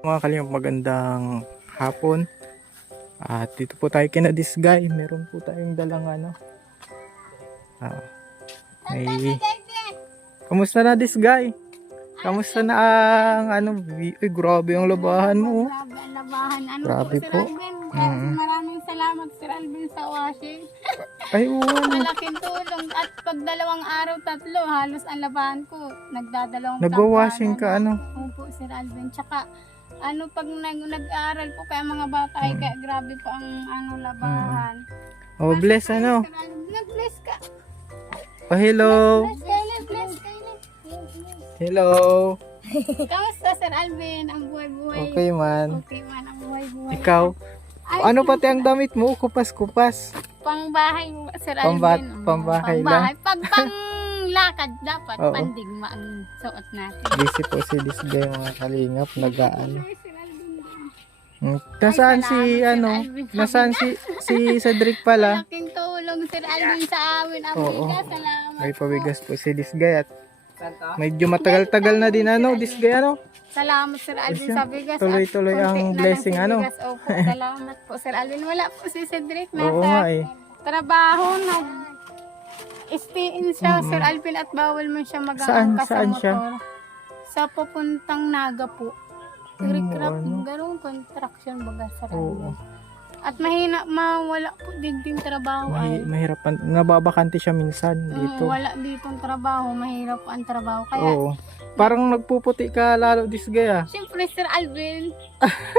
Mga kalingap, magandang hapon. At dito po tayo kina this guy. Meron po tayong dalang may... Kamusta na this guy? Kamusta na ang grabe ang labahan mo. Grabe ang labahan. Grabe Sir po. Alvin? Maraming salamat Sir Alvin sa washing. Ay, oo. Malaking tulong. At pag 2 araw, 3, halos ang labahan ko. Nagdadalawang Nagwa-washing ka, Opo, Sir Alvin. Tsaka, pag nag-aaral po kaya mga bata, ay kaya grabe po ang labahan. Oh, bless Sir Alvin, nag-bless ka. Oh, hello. Bless Kayla. Hello. Kamusta Sir Alvin? Ang buhay-buhay. Okay man. Okay man, ang buhay-buhay. Ikaw? Ay, Ano pati ang damit mo? Kupas-kupas. Pangbahay, Sir Alvin. Pambahay lang. Pag panglakad, dapat Oo. pandigma ang suot natin. Busy po si this guy, mga kalingap. Nag-aano. Ay, Sir Alvin. Nasaan Ay, si salamat, Sir Alvin. Nasaan si Cedric pala? Malaking tulong, Sir Alvin, sa amin. Ang Oo. bigas, salamat. May pabigas po si this guy at medyo matagal-tagal na din this guy Salamat, Sir Alvin, Siya, sa bigas. tuloy-tuloy At ang konti na lang blessing, sa bigas. Opo, salamat po, Sir Alvin. Wala po si Cedric. Oo Nasa nga eh. trabaho, stay-in siya, Sir Alvin, at bawal man siya mag-aangka sa Saan motor. siya? Sa papuntang Naga po. Garong construction baga sa Oo. At mahina, wala po din trabaho ay. Mahirapan. Nababakante siya minsan dito. Wala ditong trabaho, mahirap ang trabaho. Kaya, Oo. Parang nagpuputi ka lalo this guy siyempre Sir Alvin,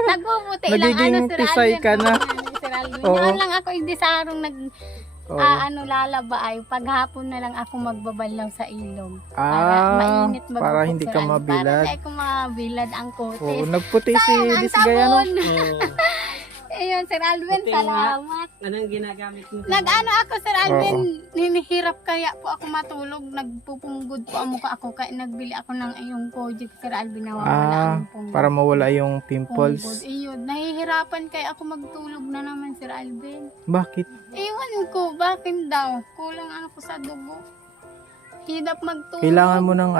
nagpuputi lang. Nagiging Sir tisay Alvin, ka na. Sir Alvin. Oo. Noon lang ako hindi sarong Oo. lalaba ay paghapon na lang ako magbabalaw sa ilog. Para mainit para magbuhok, hindi Sir ka Alvin. mabilad. Para hindi ako mabilad ang Oo, kotes. nagputi si Sayang ang this guy sabon. Ayun, Sir Alvin, Puti nga. salamat. Anong ginagamit mo? Nag-ano ako, Sir Alvin, ninihirap kaya po ako matulog, nagpupunggod po ang mukha ako, kaya nagbili ako ng iyong Kojic, Sir Alvin, nawawala ang punggod. Para mawala yung pimples. Iyon, nahihirapan kaya ako magtulog na naman, Sir Alvin. Bakit? Ewan ko, bakit daw? Kulang ako sa dugo. Hidap magtulog. Kailangan mo ng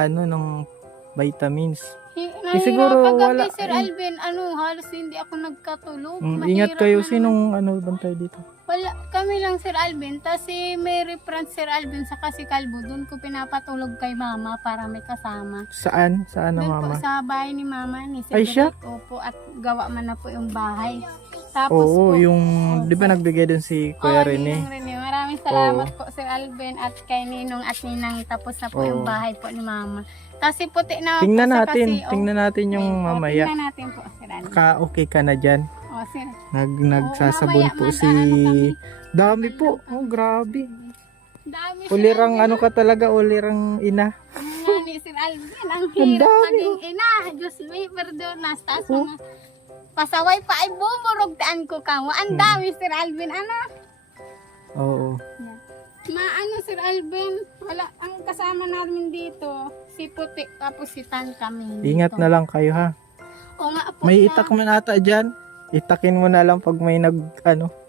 vitamins. Siguro wala. Sir Alvin, halos hindi ako nagkatulog. Ingat Mahirap kayo. na Sinong bantay dito? Wala, kami lang Sir Alvin. Tapos si Mary France Sir Alvin sa si Calvo, doon ko pinapatulog kay Mama para may kasama. Saan? Saan ang Doon po mama? sa bahay ni Mama ni Ay, siya? Opo, at gawa man na po yung bahay. Tapos Oo, po, yung, di ba nagbigay dun si Kuya Rene? Ninong Rene. Maraming salamat po Sir Alvin at kay Ninong at Ninang. Tapos na po yung Oo. bahay po ni Mama. Tapos si puti na Tingnan po natin, kasi, tingnan natin yung mamaya. Tingnan natin po Sir Alvin. Okay ka na dyan? Sir. Nagsasabon mamaya po si... mag-aano kami. Dami po. Oh, grabe. Dami Ulirang ka talaga, ulirang ina. ni Sir Alvin, ang Ang hirap dami, maging ina. Diyos me, perdonas. Tapos Oh. mga pasaway pa ay bumurugtaan ko ka. Ang dami Sir Alvin, Oo. Sir Alvin, wala, ang kasama namin dito, si Puti, tapos si Tan kami. Ingat na lang kayo ha. O nga po. May itak man ata dyan. Itakin mo na lang pag may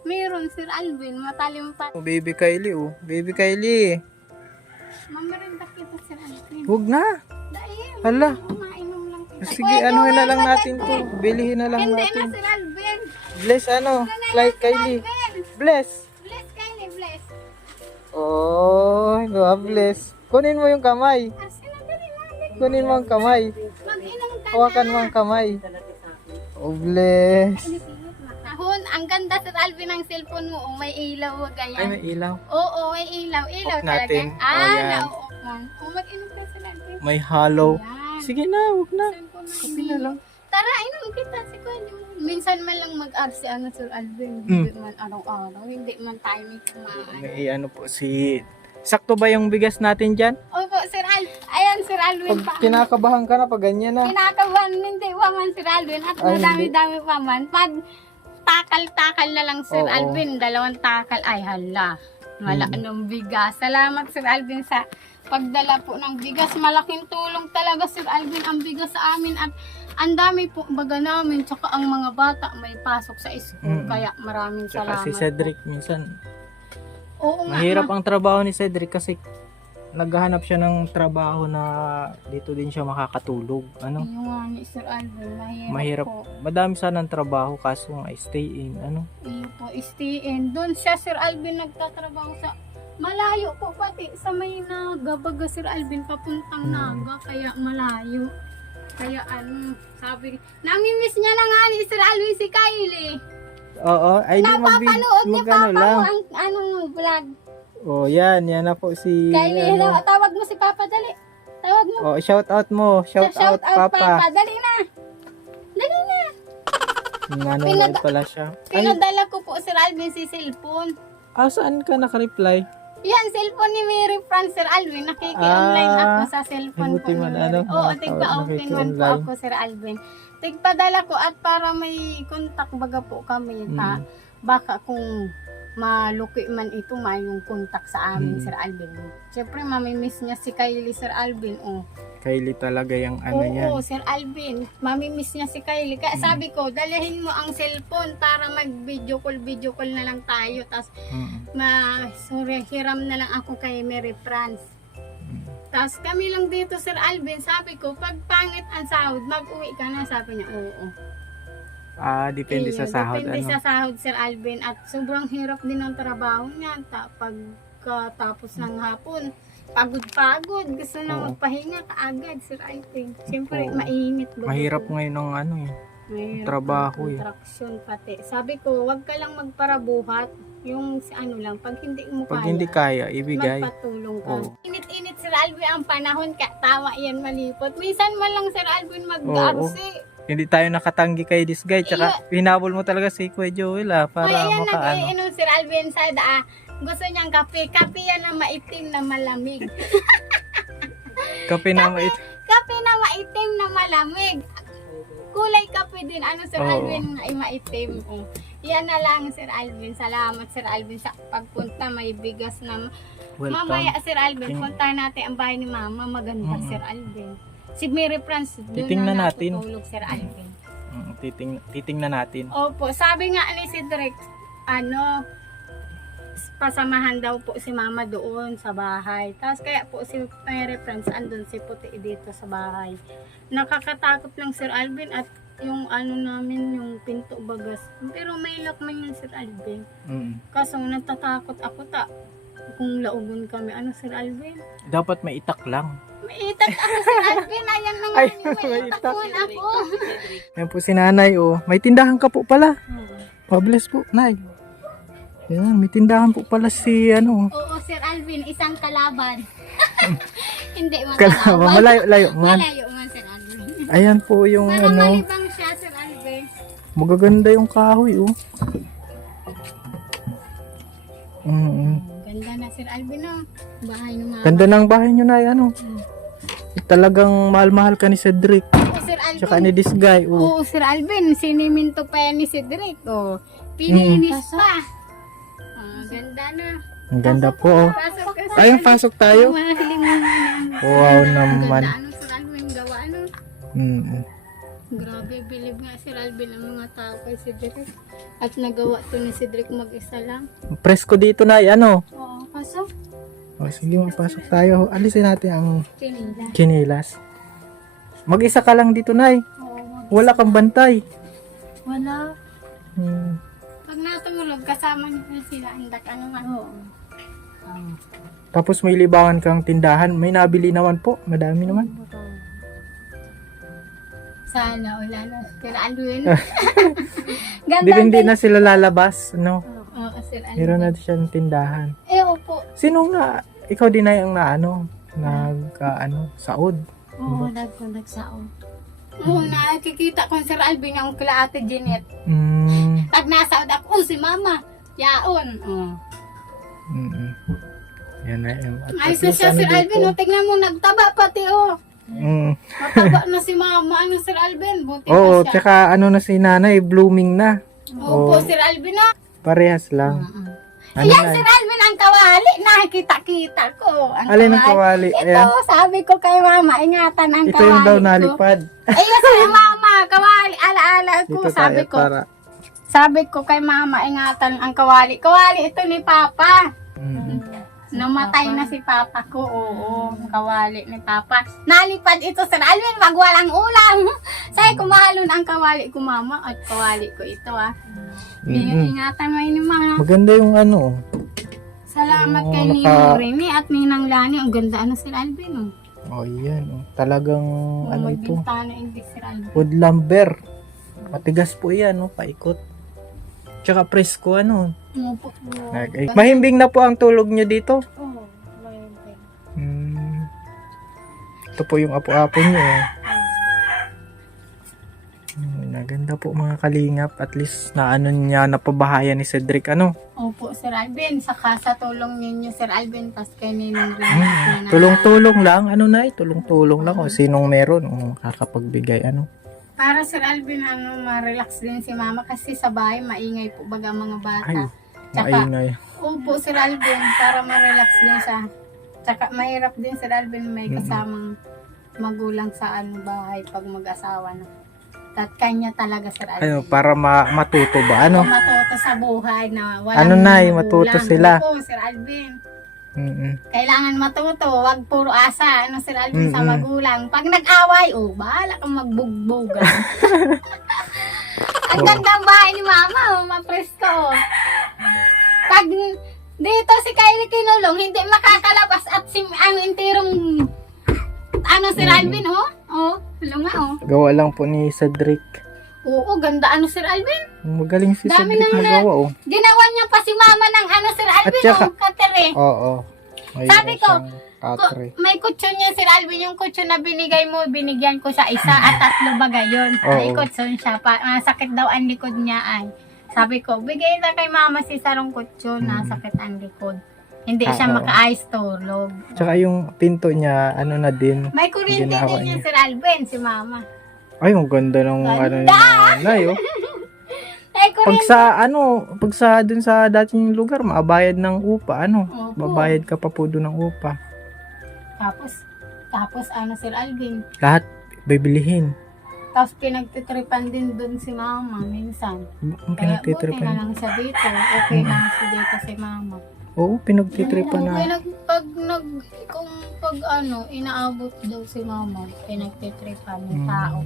Meron Sir Alvin, matalim pa. Oh, baby Kylie oh. Baby Kylie. Mamarinda kita Sir Alvin. Huwag na. Dahil, Hala. mainom lang kita. Sige, anuhin na lang natin to. Bilihin na lang Hindi na natin. Sir Alvin. Bless like Kylie. Bless. Bless Kylie, bless. Oh, God bless. Kunin mo yung kamay. Sinadali natin. Kunin mo ang kamay. Mag-inom ka Hawakan mo ang kamay. Oh, bless. Tahon, ang ganda Sir Alvin ng cellphone mo. Oh, may ilaw, ganyan. Ay, may ilaw. Oo, may ilaw. Ilaw Off talaga. natin. Yan. Na-off mo. Mag-inom ka Sir Alvin. May hollow. Yan. Sige na, huwag na. Cellphone mo. Kapi na lang. Tara, inom kita si Kuya. Minsan man lang mag-RC Sir Alvin. Mm. Hindi man araw-araw. Hindi man tayo may kumain. May po si... Sakto ba yung bigas natin dyan? Opo, Sir Alvin. Ayan, Sir Alvin Pag pa. kinakabahan ka na, pag ganyan na. Kinakabahan, hindi pa man Sir Alvin. At Ay, madami-dami pa man. Pag takal-takal na lang Sir Oo. Alvin. 2 takal. Ay, hala. Wala ng bigas. Salamat Sir Alvin sa pagdala po ng bigas. Malaking tulong talaga Sir Alvin ang bigas sa amin. At ang dami po baga namin. Tsaka ang mga bata may pasok sa school. Kaya maraming Tsaka salamat si Cedric minsan. po. Oo nga. Mahirap ang trabaho ni Cedric kasi naghahanap siya ng trabaho na dito din siya makakatulog. Ano? Yung nga ni Sir Alvin, Mahirap. po. Madami sanang trabaho kaso nga stay in. Ano? Iyo po, STN. Doon siya, Sir Alvin, nagtatrabaho sa malayo po pati sa may Naga. Baga, Sir Alvin, papuntang Naga. Kaya malayo. Kaya sabi, namimiss niya na nga ni Sir Alvin si Kylie. Oo, ay di Napapanood ni Papa lang. mo ang vlog. Oh, yan na po si Kylie, hello, tawag mo si Papa, dali. Tawag mo. Oh, shout out mo. Shout out, Papa. Dali na. Dali na. Nanonood pala siya. Ay, Pinadala ko po, Sir Alvin, si cellphone. saan ka nakareply? Yan, cellphone ni Mary Fran, Sir Alvin. Nakiki-online ako sa cellphone po buti ni man, Mary. ano, Oo, tigpa-open man po nakiki-online. ako, Sir Alvin. Tigpadala ko at para may contact baga po kami. Baka kung maluki man ito, may yung contact sa amin, Sir Alvin. Siyempre, mamimiss niya si Kylie, Sir Alvin. Oh. Kylie talaga yung ano yan. Oo, Sir Alvin. Mamimiss niya si Kylie. Kaya sabi ko, dalahin mo ang cellphone para mag-video call na lang tayo. Tapos, hiram na lang ako kay Mary France. Tapos kami lang dito, Sir Alvin, sabi ko, pag pangit ang sahod, mag-uwi ka na. Sabi niya, oo. Depende sa sahod. Depende ano? sa sahod, Sir Alvin. At sobrang hirap din ang trabaho niya. Pagkatapos ng hapon, pagod-pagod. Gusto na Oo. magpahinga kaagad, Sir Alvin. Siyempre, Oo. mainit. Mahirap ngayon ang ano eh. Mahirap trabaho ang eh. contraction pati. Sabi ko, wag ka lang magparabuhat. Yung lang, pag hindi mo Pag kaya, hindi kaya, ibigay. magpatulong ka. Oo. Init-init, Sir Alvin, ang panahon. Tawa yan, malipot. Minsan man lang, Sir Alvin, mag-arsi. Hindi tayo nakatanggi kay this guy. Tsaka, hinabol mo talaga si Kuya Joel para Ay, ayan, makaano. nag-iinom, Sir Alvin, sa gusto niyang kape. Kape yan na maitim na malamig. Kape na mait. Kape na maitim na malamig. Kulay kape din. Sir Oo. Alvin, ay maitim. Oh. Yan na lang, Sir Alvin. Salamat, Sir Alvin, sa pagpunta. May bigas na. Welcome. Mamaya, Sir Alvin, Ting- puntahan natin ang bahay ni Mama. Maganda, Sir Alvin. Si Mary France, doon Titingnan na natin. natutulog, Sir Alvin. Titingnan natin. Opo, sabi nga ni Cedric, pasamahan daw po si Mama doon sa bahay. Tapos kaya po si Mary France andun si Puti dito sa bahay. Nakakatakot lang, Sir Alvin, at yung namin, yung pinto bagas. Pero may lock man yun, Sir Alvin. Kaso natatakot ako kung laugon kami. Sir Alvin? Dapat may itak lang. May itak ako, Sir Alvin. Ayan na nga, Ay, may may itak itak. po ako. Yan po si nanay. May tindahan ka po pala. Pabless po, nay. Yan, may tindahan po pala si Oo, Sir Alvin, isang kalaban. Hindi mo Kalaban. Malayo man. Malayo man, Sir Alvin. Ayan po yung Para malibang siya, Sir Alvin. magaganda yung kahoy Ganda na, Sir Alvin, no? Bahay ng mga... Ganda ng bahay nyo na Talagang mahal-mahal ka ni Cedric. Oo, Sir Alvin. Tsaka ni this guy. Oo, Sir Alvin. Siniminto pa yan ni Cedric. Pininis pa. Ganda na. Ang ganda po. Pasok ka, Sir Ayun, pasok tayo. Mahiling mo na. Wow naman. Ganda, Sir Alvin, gawa, Grabe, bilib nga, Sir Alvin, ang mga tao kay Cedric. At nagawa to ni Cedric mag-isa lang. Presko dito na, Oo, pasok. Sige, mapasok tayo. Alisin natin ang Kinila. chinilas. Mag-isa ka lang dito, Nay. Oo, Wala kang bantay. wala. Hmm. Pag natulog, kasama niyo sila, andak, Oo. Tapos may libangan kang tindahan. May nabili naman po. Madami naman. Sana, wala na. Sir Alvin. Hindi na sila lalabas, no? Oo, Sir Alvin. Meron na siyang tindahan. Opo. Sino ikaw din na yung saod? Oo, nagsaon. Oo, nakikita ko Sir Alvin yung kila Ate Jeanette. Pag nasaod ako, si Mama. Yaon. Yan na yun. Ayos na siya, Sir Alvin. Tingnan mo, nagtaba pati, Mataba na si Mama. Sir Alvin? Buti Oo, na siya. tsaka na si nanay, blooming na. Opo, Sir Alvin, Parehas lang. Yan, Sir Alvin, ang kawali. Nakikita-kita ko. Alin ang kawali? Ito, sabi ko kay Mama, ingatan ang Ito kawali yung daw ko. nalipad. Ayun, sa Mama, kawali. Alaala ko, Dito sabi tayo ko. para... Sabi ko kay Mama, ingatan ang kawali. Kawali ito ni Papa. Namatay na si Papa ko, oo. Kawali ni Papa. Nalipad ito, Sir Alvin, wag walang ulam. Say, kumahalon ang kawali ko, Mama. At kawali ko ito, ah. Ingatan mo yun, mga. Maganda yung ano. Salamat kay naka- Ninang Rene at Ninang Lani. Ang ganda, ano, Sir Alvin, oh. Oh, yan. Oh. Talagang ano ito. Magbintana hindi, Sir Alvin. Wood lumber. Matigas po yan, no? Paikot. Tsaka presko, ano. Umupo. Mahimbing na po ang tulog nyo dito. Oo, mahimbing. Ito po yung apo-apo nyo. Naganda po mga kalingap. At least na ano niya, napabahayan ni Cedric. Ano? Opo, Sir Alvin. Saka sa tulong ninyo, Sir Alvin, pas kay Ninang Rene. Tulong-tulong lang. Ano na tulong-tulong lang. O sinong meron. O kakapagbigay. Ano? Para Sir Alvin, ano, ma-relax din si Mama kasi sa bahay maingay po baga mga bata. Ay, Tsaka, maingay. opo, Sir Alvin, para ma-relax din siya. Tsaka mahirap din, Sir Alvin, may kasamang magulang sa ano bahay pag mag-asawa na. At kanya talaga, Sir Alvin. Ano, para matuto ba? Ano? Matuto sa buhay na walang Ano na, magulang. matuto sila. Opo, Sir Alvin. Mm-mm. Kailangan matuto, wag puro asa, ano, Sir Alvin, sa magulang. Pag nag-away, bahala kang magbugbugan. Ang gandang bahay ni Mama, mapresko. Pag dito si Kylie kinulong, hindi makakalabas at intirong, ano, Sir Alvin, lunga, Gawa lang po ni Cedric. Oo, ganda, ano, Sir Alvin. Magaling si Dami Cedric nang magawa, Ginawa niya pa si Mama ng, ano, Sir Alvin, saka- katere. Oo. May Sabi ko, isang katre. May kutsyon niya, Sir Alvin, yung kutsyon na binigay mo, binigyan ko sa isa at 3 baga yun. May Oo. kutsyon siya, sakit daw ang likod niya ay. Sabi ko, bigay na kay Mama si Sarong kutsyon na sakit ang likod. Hindi siya oo. maka-ayos tulog. Tsaka yung pinto niya, ano na din. May kuryente Ginawa din niya. yan, Sir Alvin, si Mama. Ay, ang ganda ng Ganda! ano ni nanay, oh. May Pag kuryente. pag sa dun sa dating lugar, maabayad ng upa, ano? Opo. Babayad ka pa po doon ng upa. Tapos ano, Sir Alvin. Lahat bibilihin. Tapos pinagtitripan din dun si Mama minsan. Ang Kaya buti na pinagtitripan. lang siya dito. Okay lang siya dito si Mama. Oo, pinagtitripan na. Pag inaabot daw si Mama, pinagtitripan ng tao.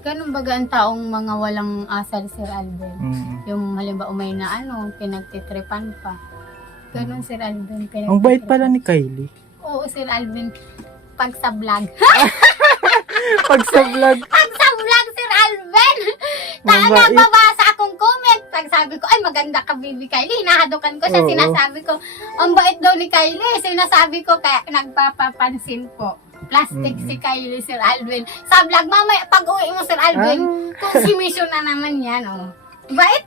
Ganun baga ang taong mga walang asal, Sir Alvin. Yung halimbawa may na pinagtitripan pa. Ganun, Sir Alvin. Ang bait pala ni Kylie. Oo, Sir Alvin. Pag sa vlog. Pag sa vlog. Pag sa vlog, Sir Alvin! Mabait. Nagbabasa akong comment. Pag sabi ko, ay maganda ka, Bibi Kylie. Hinahadukan ko siya. Oo. Sinasabi ko, ang bait daw ni Kylie. Sinasabi ko, kaya nagpapapansin po. Plastic si Kylie, Sir Alvin. Sa vlog, mamaya, pag uwi mo, Sir Alvin, consumption na naman yan, Bait,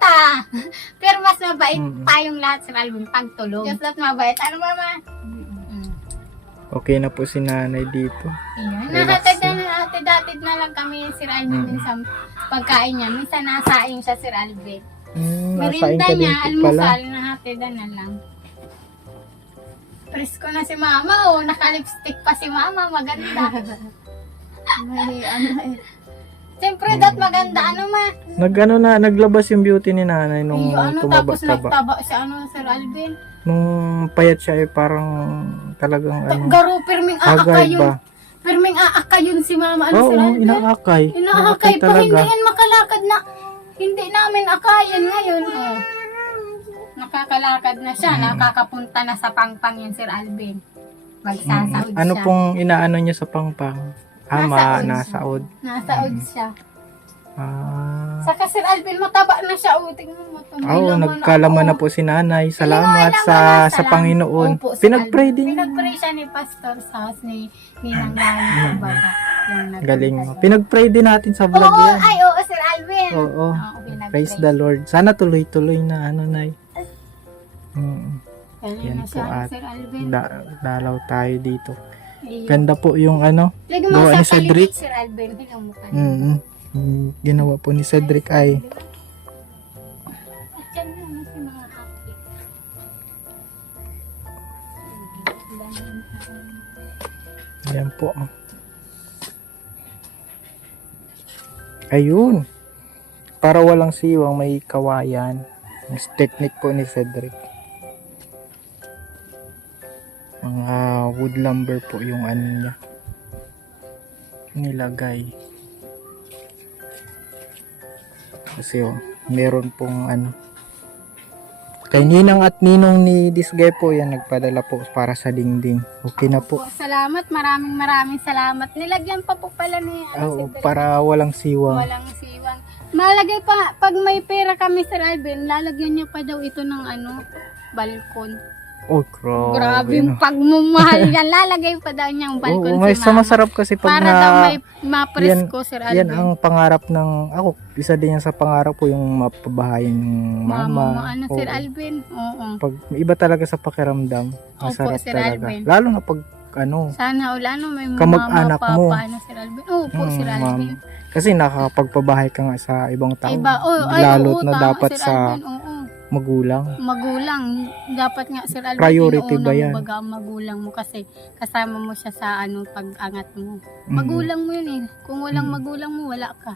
Pero mas mabait tayong lahat, Sir Alvin, pag tulog. Just lahat mabait. Ano, Mama? Okay na po si nanay dito. Ayan. Relax Nahatid-hatid na lang kami, Sir Alvin, minsan pagkain niya. Minsan nasaing siya, Sir Alvin. Nasain Merinda ka din niya, po pala. almusal, nahatidan na lang. Presko na si Mama, naka-lipstick pa si Mama, maganda. Siyempre, maganda, Naglabas yung beauty ni nanay nung tapos tumaba-taba. nagtaba si Sir Alvin. Nung payat siya ay parang talagang Garo, pirming aaka agay yun. ba? Pirming aaka yun si Mama, Sir Oo, Alvin. inaakay. Inaakay pa, talaga. hindi yan makalakad na. Hindi namin akayan ngayon. Nakakalakad na siya, nakakapunta na sa pangpang yan, Sir Alvin. Magsasaod Ano siya. pong inaano niya sa pangpang? Nasaod. Nasaod siya. Ah. Saka Sir Alvin, mataba na siya. Tingnan mo. Oo, nagkalaman na po si nanay. Salamat sa Panginoon. Opo, Sir Pinag-pray Alvin. din. Pinag-pray siya ni Pastor sa house ni Ninang Lani. Kumbaga. Galing mo. Pinag-pray din natin sa vlog Oo, yan. oo, Sir Alvin. Oo. Pinag-pray. Praise the Lord. Sana tuloy-tuloy na nay. Ganyan Yan na po, siya, at Sir Alvin. Dalaw tayo dito. Ayun. Ganda po yung Lagyan mo gawa ni sa Cedric. paligid, Sir Alvin. Hilaw mo pa. Ginawa po ni Cedric ay At yan na si mga happy. ayan po. Ayun. Para walang siwang may kawayan. Mas technique po ni Cedric. Mga wood lumber po yung ano niya. Nilagay. Kasi meron pong ano. Kay Ninang at Ninong ni Disgay po yan, nagpadala po para sa dingding. Okay na po. Po, salamat, maraming salamat. Nilagyan pa po pala ni Oo, si Dre. para walang siwang. Walang siwang. Malagay pa, pag may pera kami Sir Alvin, lalagyan niya pa daw ito ng balkon. Oh, grabe. Grabe yung pagmamahal yan. Lalagay pa daw niyang balkon may si Mama. masarap kasi pag Para na, daw may mapresko Sir yan Alvin. ang pangarap ng, ako, isa din yan sa pangarap ko, yung mapabahayan ng mama. Ano, Oo. Sir Alvin? Oo. Pag iba talaga sa pakiramdam, masarap Sir talaga. Alvin. Lalo na pag ano, Sana wala no, may kamag-anak mama, mo. papa, ano, Sir Alvin. Opo, Sir Alvin. Kasi nakakapagpabahay ka nga sa ibang tao. Oo, na tama, dapat Sir sa Alvin, oo. magulang. Magulang. Dapat nga, Sir Alvin, Priority ba inuuna yan? mo baga ang magulang mo kasi kasama mo siya sa pag-angat mo. Mm. Magulang mo yun eh. Kung walang Mm. magulang mo, wala ka.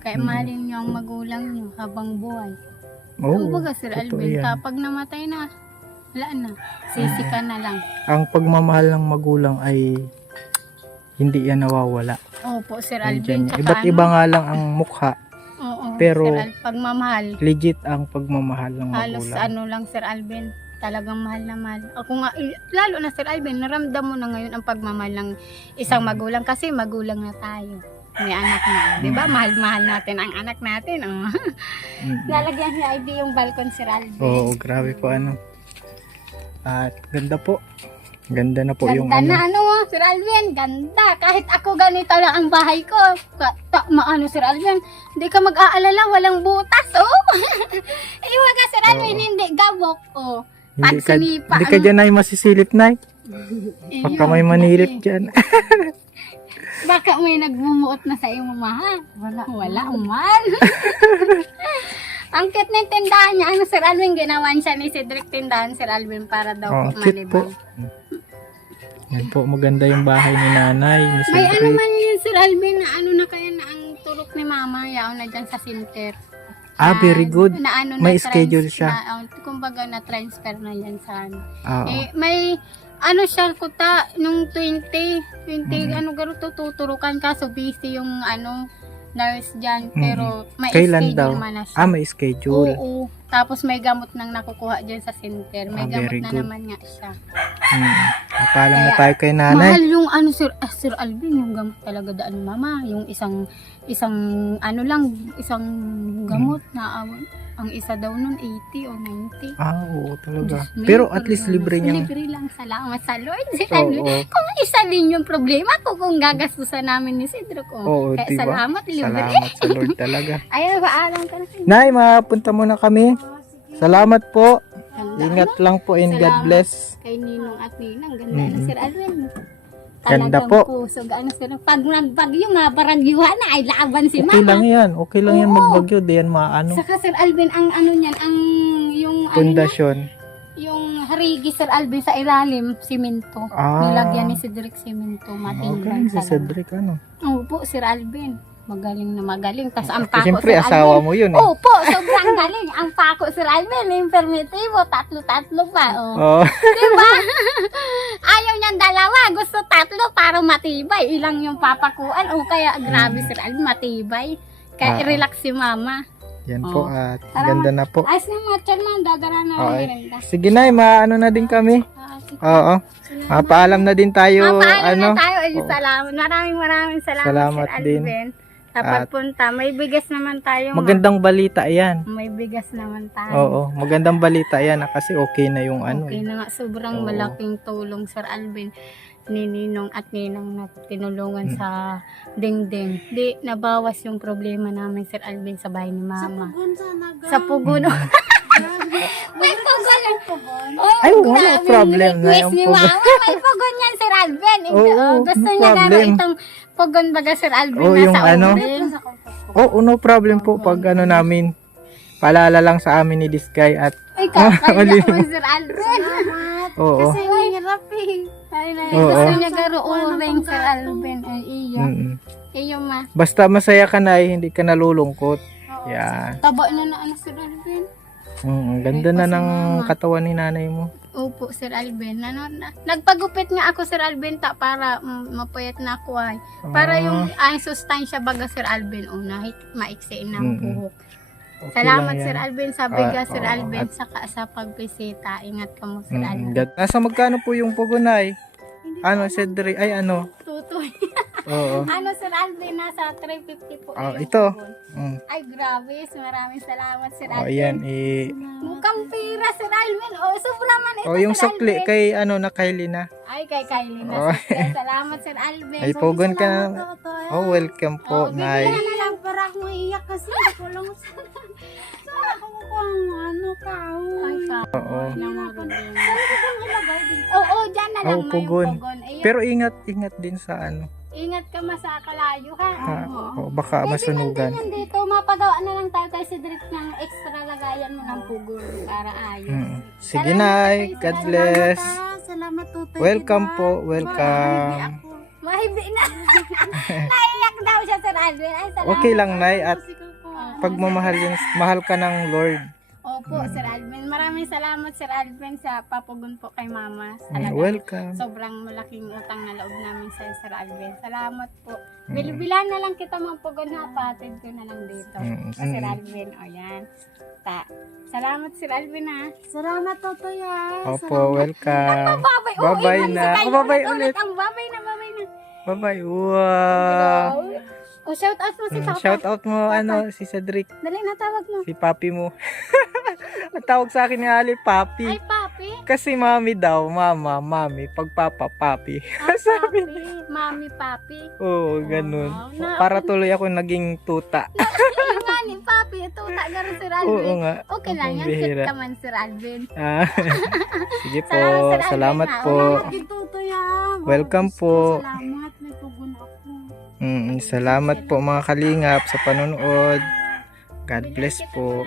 Kaya Mm. mahalin niyo ang magulang niyo habang buhay. Oo, Baga, Sir totoo Alvin, yan. kapag namatay na, wala na. Sisi ka na lang. Ang pagmamahal ng magulang ay hindi yan nawawala. Opo, Sir Nandiyan Alvin. yan. Iba't iba nga lang ang mukha. Oo, pero Sir pagmamahal. Legit ang pagmamahal ng Halos magulang. lang Sir Alvin, talagang mahal na mahal. Ako nga, lalo na Sir Alvin, naramdam mo na ngayon ang pagmamahal ng isang magulang kasi magulang na tayo. May anak na, di ba? Mahal-mahal natin ang anak natin. Oh. Mm. Lalagyan niya ID yung balkon Sir Alvin. Oo, grabe po ano. At ganda po. Ganda na po yung Ganda na Sir Alvin, ganda. Kahit ako ganito lang ang bahay ko. Sir Alvin, hindi ka mag-aalala, walang butas, oh. Iwan ka, Sir Alvin, Oo. hindi gabok, oh. Hindi ka, Pagsinipa, hindi ka dyan ay masisilip na. Baka may manilip eh. dyan. Baka may nagmumuot na sa iyo, mama. Wala man. Ang cute ng tindahan niya. Sir Alvin, ginawan siya ni Cedric tindahan, Sir Alvin, para daw Oh, po cute po. malibang. Yan po, maganda yung bahay ni nanay, ni May Cedric. man yun, Sir Alvin, na na kaya na ang turok ni mama, yaw na dyan sa center. Very good. Na, May schedule siya. Kumbaga na-transfer na yan sa Oo. may siya kuta nung 20 garo tuturukan kaso busy yung nurse dyan pero may Kailan schedule daw? naman na siya. May schedule. Oo. Tapos may gamot nang nakukuha dyan sa center. May gamot very na good. naman nga siya. Paalam na Kaya, tayo kay nanay. Mahal yung Sir Alvin, yung gamot talaga daan mama. Yung isang gamot na ang isa daw nun 80 o 90. Oo, talaga. Diyos Pero mio, at least libre niya. Libre lang, salamat sa Lord. Sir Alvin. Oo. Kung isa din yung problema ko kung gagastusan namin ni Cedro ko. Oo, Kaya diba? salamat, libre. Salamat sa Lord talaga. Ayaw, paalam ka na. Nay, mapunta muna kami. Salamat po. Ingat lang po and God Salamat bless. Kay Ninong at Ninang, ganda na Sir Alvin. Ganda Talagang po. puso, gaano Sir. Pag nagbagyo, mabaragyuhan na, ay laban si Okay Mama. lang yan. Okay lang yan Oo. magbagyo. Di yan maano. Saka Sir Alvin, ang niyan, yung Pundasyon. yung harigi Sir Alvin sa ilalim, simento. Nilagyan ni Cedric simento, matibay Okay, si talaga. Cedric ano. Opo, Sir Alvin. Magaling na magaling. Tapos ang Kasi pako, siyempre, Sir asawa Alvin. mo yun eh. Opo, sobrang galing. Ang pako, Sir Alvin, yung permitibo, tatlo pa. Oh. Oo. Diba? Ayaw niyang dalawa. Gusto tatlo para matibay. Ilang yung papakuan. O kaya, grabe, Sir Alvin, matibay. Kaya relax si Mama. Yan po. Oo. At ganda na po. Ayos na mga tiyan man, dadara na Okay. merenda. Sige na, maano na din kami. Sige. Oo. Mapaalam na din tayo. Mapaalam Ano? na tayo. Ay, Oo. salamat. Maraming salamat, Salamat Sir din. Alvin. Sa At- pagpunta. May bigas naman tayo. Magandang balita yan. May bigas naman tayo. Oo, magandang balita yan kasi okay na yung ano. Okay na nga. Sobrang Oo. malaking tulong, Sir Alvin, ni Ninong at Ninang na tinulungan sa dingding. Di, nabawas yung problema namin, Sir Alvin, sa bahay ni Mama. Sa pugon. May pugon. Ay, wala problem na Request yung ni pugon. Mama. May pugon yan, Sir Alvin. Oo, Gusto no niya na problem. itong pugon baga, Sir Alvin, Oo, yung nasa ano. uling. Oo, no problem po pag ano namin. Paalala lang sa amin ni this guy at Ay, kakaya Mali. mo, Sir Alvin. oo. Kasi may hirap eh. Ay, Oo. gusto niya garo uling, Sir Alvin. Ay, iyo. Mm-mm. Iyo, ma. Basta masaya ka na hindi ka nalulungkot. Yan. Taba na Sir Alvin. Ganda na Ay, ng mama. katawan ni nanay mo. Opo, Sir Alvin. Nagpagupit nga ako, Sir Alvin, para mapuyat na ako ay. Para yung sustansya baga, Sir Alvin, maiksiin ng Mm-mm. buhok. Okay Salamat, lang yan. Sir Alvin, sa bigas, Sir oo, Alvin, sa pagbisita. Ingat ka mo, Sir Alvin. Nasa magkano po yung pugunay? Hindi Ano, ko alam, Cedric? Ay, ano? Tutoy. Oo. Sir Alvin, nasa 350 po. yung Ito. pugon. Mm. Ay, grabe. Maraming salamat, Sir Oh, Alvin. yan. Mukhang pira, Sir Alvin. Sobra man ito, Yung Sir sukli Alvin. kay, na Kylie na. Ay, kay Kylie na. Oh. Sir. Salamat, Sir Alvin. Ay, pugon ka na. Oh, welcome po, Nay. Bigyan na lang para akong iiyak kasi hindi ko lang sana ako kung ano ka. Ay, pa. Oo. Oo, dyan na lang Oh, may pugon. pugon. Ayun, Pero ingat din sa ingat ka sa kalayo, ha? Oo. baka Pwede masunugan. man din yan dito. Mapagawa na lang tayo kay Cedric ng extra lagayan mo ng pugon para ayos. Sige, Nay. God bless. Salamat, Tutoy. Welcome po. Welcome. Mahibi na. Naiyak daw siya, Sir Alvin. Ay, salamat. Okay lang, Nay. At Oo. pagmamahal yun, mahal ka ng Lord. Opo, Sir Alvin. Maraming salamat, Sir Alvin, sa papugon po kay Mama. Talagang Welcome. sobrang malaking utang na loob namin sa Sir Alvin. Salamat po. Bilbilan na lang kita mga pugon na patid ko na lang dito. Sa Sir Alvin, o yan. Salamat, Sir Alvin, ha. Salamat, Tutoy, Opo, welcome. Babay. Bye-bye na. Bye-bye ulit. Ang babay na. Bye-bye. Wow. O, shout out mo si Papa. Shout out mo, si Cedric. Dali na tawag mo. Si papi mo. Ang tawag sa akin ni Ali, papi. Ay, papi. Kasi mami daw, mama, mami. Pag papa, papi. Papi. Mami, papi. Oo, ganun. Wow. Para tuloy ako naging tuta. Ayun nga ni papi. Tuta ka rin, Sir Alvin. Oo nga. Okay lang Ang yan. bihira. Cute ka man, Sir Alvin. Sige po. Salamat, Sir Alvin, Salamat ha. po. Salamat din, Tutoy, Welcome po. Salamat, may pugon ako. Salamat po mga kalingap sa panonood. God bless po.